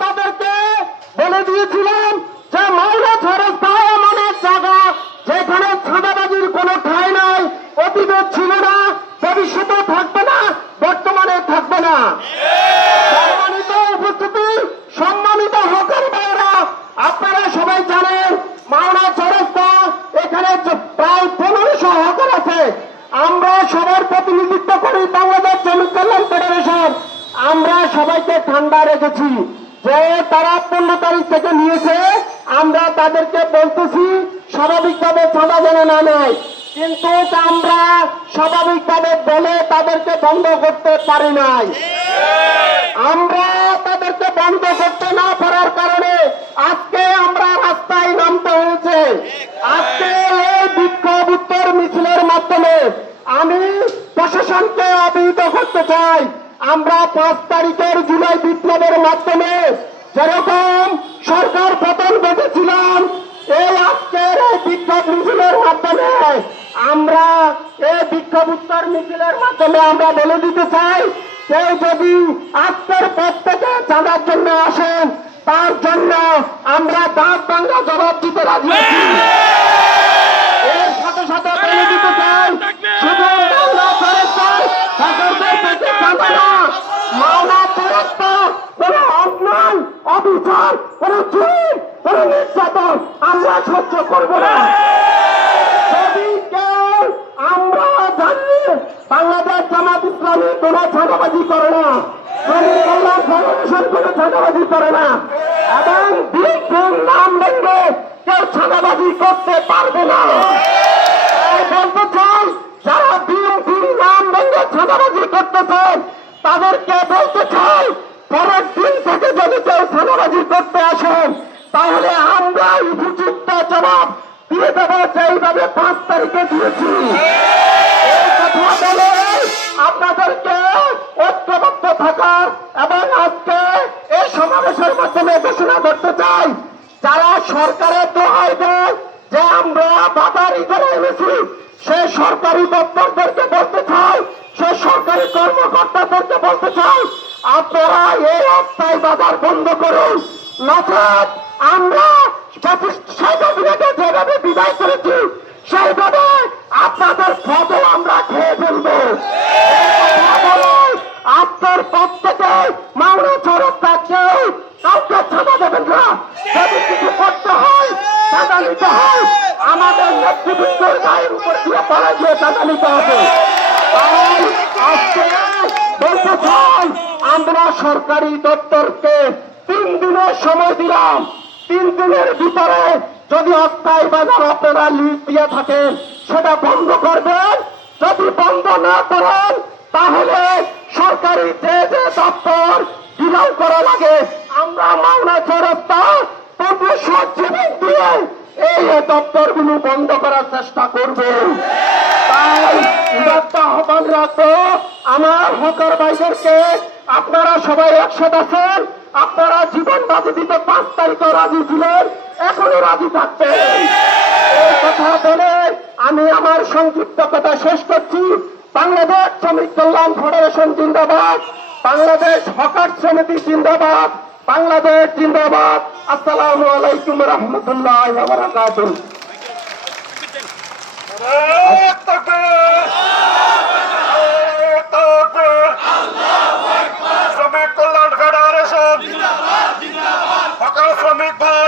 তাদেরকে বলে দিয়েছিলাম যে মাওলা ছাড়া এমন এক জায়গা, যেখানে সাদাবাজির কোনো ঠাঁই নাই, অতীতে ছিল না, ভবিষ্যতেও থাকবে না, বর্তমানে থাকবে না। সম্মানিত উপস্থিতি, সম্মানিত হকের ভাইরা আপনারা সবাই জানেন মাওনা চরস্তা এখানে প্রায় পনেরোশো হকার আছে। আমরা সবার প্রতিনিধিত্ব সবাইকে ঠান্ডা রেখেছি। যে তারা পনেরো তারিখ থেকে নিয়েছে, আমরা তাদেরকে বলতেছি, স্বাভাবিকভাবে চাঁদা যেন না নেয়। কিন্তু আমরা স্বাভাবিকভাবে বলে তাদেরকে বন্ধ করতে পারি নাই। আমরা তাদেরকে বন্ধ করতে না পারার কারণে আজকে আমরা রাস্তায় নামতে হয়েছে। আজকে এই বিক্ষোভ উত্তর মিছিলের মাধ্যমে আমি প্রশাসনকে অবহিত করতে চাই। আমরা পাঁচ তারিখের জুলাই বিপ্লবের মাধ্যমে যেরকম সরকার পতন ঘটেছিলাম, এই আজকের এই বিক্ষোভ মিছিলের মাধ্যমে আমরা, এই বিক্ষোভ উত্তর মিছিলের মাধ্যমে আমরা বলে দিতে চাই কেউ যদি আজকের পর থেকে চাঁদার জন্য আসেন, তার জন্য আমরা দাঁত বাংলা জবাব দিতে রাজি এর সাথে সাথে বলে দিতে চাই, শুধু বাংলা সরকার চাঁদা না মাওনা কোন অন্যায় অবিচার, কোন কোন না। যদি কেউ আমরা কোন ছাড়াবাজি করে না কল্যাণ ফেডারেশন ছাড়াবাজি নাম ভেঙে কেউ ছাড়াবাজি করতে পারবে না তাই বলতে চাই যারা বিএনপির নাম ভেঙে ছাড়াবাজি করতেছে তাদেরকে বলতে চাই পরের দিন থেকে যদি কেউ ছাড়াবাজি করতে আসেন তাহলে আমরা উপযুক্ত জবাব দিয়ে দেবো যেইভাবে পাঁচ তারিখে দিয়েছি। আপনাদেরকে ঐক্যবদ্ধ থাকার এবং আজকে এই সমাবেশের মাধ্যমে ঘোষণা করতে চাই, যারা সরকারের দোহাই দেয় যে আমরা ইজারা এনেছি সে সরকারি দপ্তরদেরকে বলতে চাই সে সরকারি কর্মকর্তাদেরকে বলতে চাই, আপনারা এই অস্থায়ী বাজার বন্ধ করুন। আমরা শেখ যেভাবে বিদায় করেছি, সেইভাবে আপনাদের ফটো আমরা খেয়ে ফেলব। আপনার থেকে মামলা চরস্তা কেউ কাউকে ছাড়া দেবেন না। যদি কিছু করতে হয় চাঁদা নিতে হয়, আমাদের নেতৃবৃন্দের গায়ের উপর দিয়ে পাড়া দিয়ে চাঁদা নিতে হবে। তাই আজকে বলতে চাই আমরা সরকারি দপ্তরকে তিন দিনের সময় দিলাম। তিন দিনের ভিতরে যদি অস্থায়ী বাজার আপনারা লিস্ট দিয়ে থাকেন, সেটা বন্ধ করবেন। যদি বন্ধ না করেন, তাহলে সরকারি যে যে দপ্তর বিনাও করা লাগে, আমরা মাওনা চরস্তা পূর্ব সজ্জীবন দিয়ে এই দপ্তরগুলো বন্ধ করার চেষ্টা করব। আহ্বান রাখব, আমার হকার ভাইদেরকে, আপনারা সবাই একসাথে আছেন, আপনারা জীবন বাজি দিতে পাঁচ তারিখে রাজি ছিলেন এখনও রাজি থাকবেন এই কথা বলে আমি আমার সংক্ষিপ্ত কথা শেষ করছি। বাংলাদেশ শ্রমিক কল্যাণ ফেডারেশন জিন্দাবাদ, বাংলাদেশ হকার সমিতি জিন্দাবাদ, বাংলাদেশ জিন্দাবাদ। আসসালামু আলাইকুম রহমতুল্লাহ বারাকাতুহ।